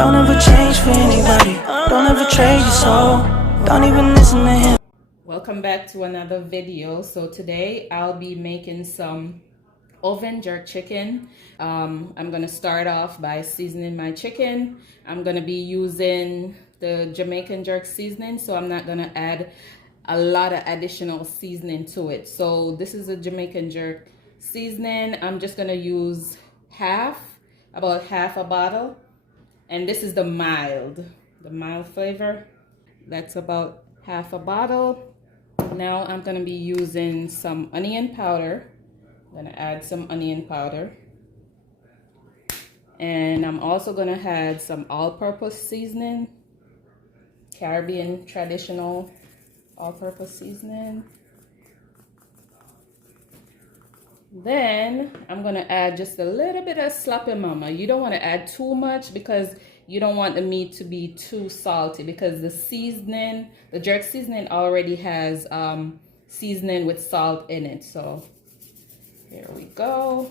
Don't ever change for anybody. Don't ever trade your soul. Don't even listen to him. Welcome back to another video. So today I'll be making some oven jerk chicken. I'm gonna start off by seasoning my chicken. I'm gonna be using the Jamaican jerk seasoning, so I'm not gonna add a lot of additional seasoning to it. So this is a Jamaican jerk seasoning. I'm just gonna use about half a bottle, and this is the mild flavor. That's about half a bottle. Now I'm gonna be using some onion powder. I'm gonna add some onion powder. And I'm also gonna add some all-purpose seasoning, Caribbean traditional all-purpose seasoning. Then I'm gonna add just a little bit of sloppy mama. You don't wanna add too much because you don't want the meat to be too salty, because the seasoning, the jerk seasoning already has seasoning with salt in it. So here we go.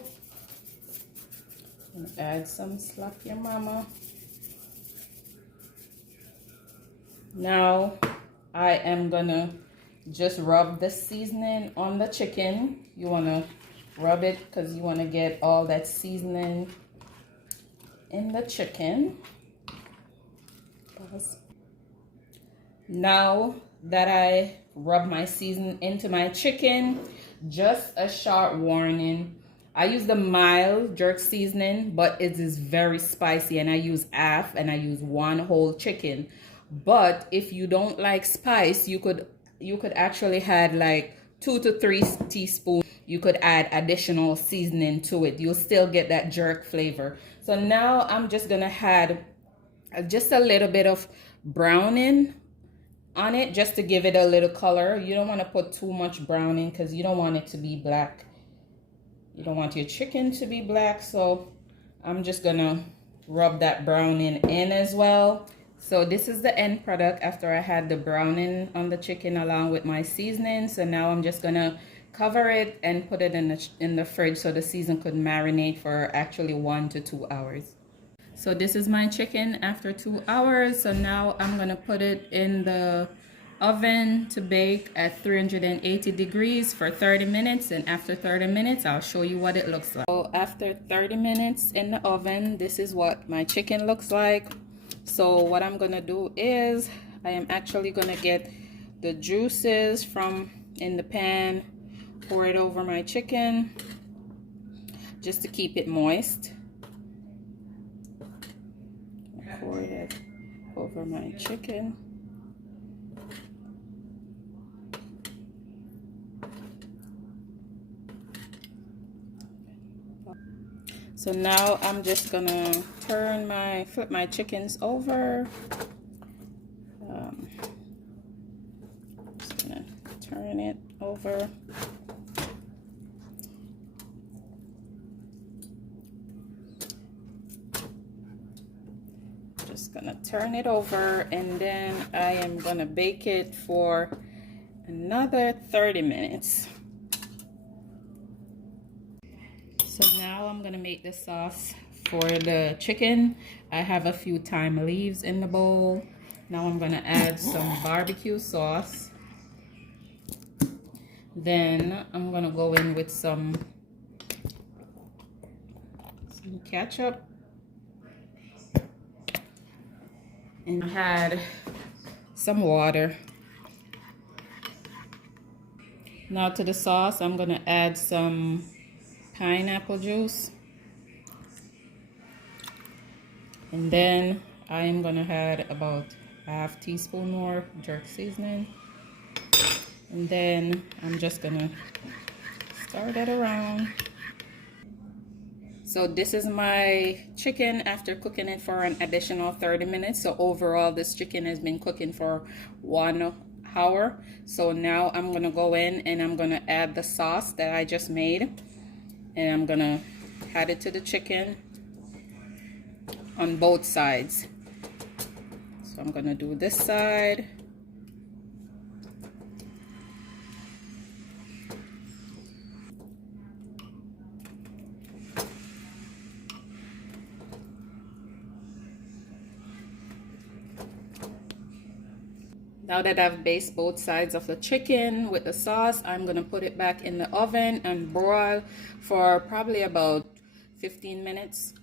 I'm gonna add some slap your mama. Now I am gonna just rub the seasoning on the chicken. You wanna rub it because you wanna get all that seasoning in the chicken. Now that I rub my seasoning into my chicken, just a short warning. I use the mild jerk seasoning, but it is very spicy, and I use half, and I use one whole chicken. But if you don't like spice, you could actually add like 2 to 3 teaspoons. You could add additional seasoning to it. You'll still get that jerk flavor. So now I'm just gonna add just a little bit of browning on it, just to give it a little color. You don't want to put too much browning because you don't want it to be black. You don't want your chicken to be black. So I'm just gonna rub that browning in as well. So this is the end product after I had the browning on the chicken along with my seasoning. So now I'm just gonna cover it and put it in the fridge so the season could marinate for actually 1 to 2 hours. So this is my chicken after 2 hours. So now I'm gonna put it in the oven to bake at 380 degrees for 30 minutes. And after 30 minutes, I'll show you what it looks like. So after 30 minutes in the oven, this is what my chicken looks like. So what I'm gonna do is I am actually gonna get the juices from in the pan, pour it over my chicken just to keep it moist. Pour it over my chicken. So now I'm just gonna flip my chickens over. Just gonna turn it over. Just gonna turn it over, and then I am gonna bake it for another 30 minutes. So now I'm gonna make the sauce for the chicken. I have a few thyme leaves in the bowl. Now I'm gonna add some barbecue sauce. Then I'm gonna go in with some ketchup. And add some water. Now to the sauce, I'm gonna add some pineapple juice. And then I am gonna add about ½ teaspoon more jerk seasoning. And then I'm just gonna stir that around. So this is my chicken after cooking it for an additional 30 minutes. So overall, this chicken has been cooking for 1 hour. So now I'm gonna go in and I'm gonna add the sauce that I just made. And I'm gonna add it to the chicken on both sides. So I'm gonna do this side. Now that I've basted both sides of the chicken with the sauce, I'm gonna put it back in the oven and broil for probably about 15 minutes.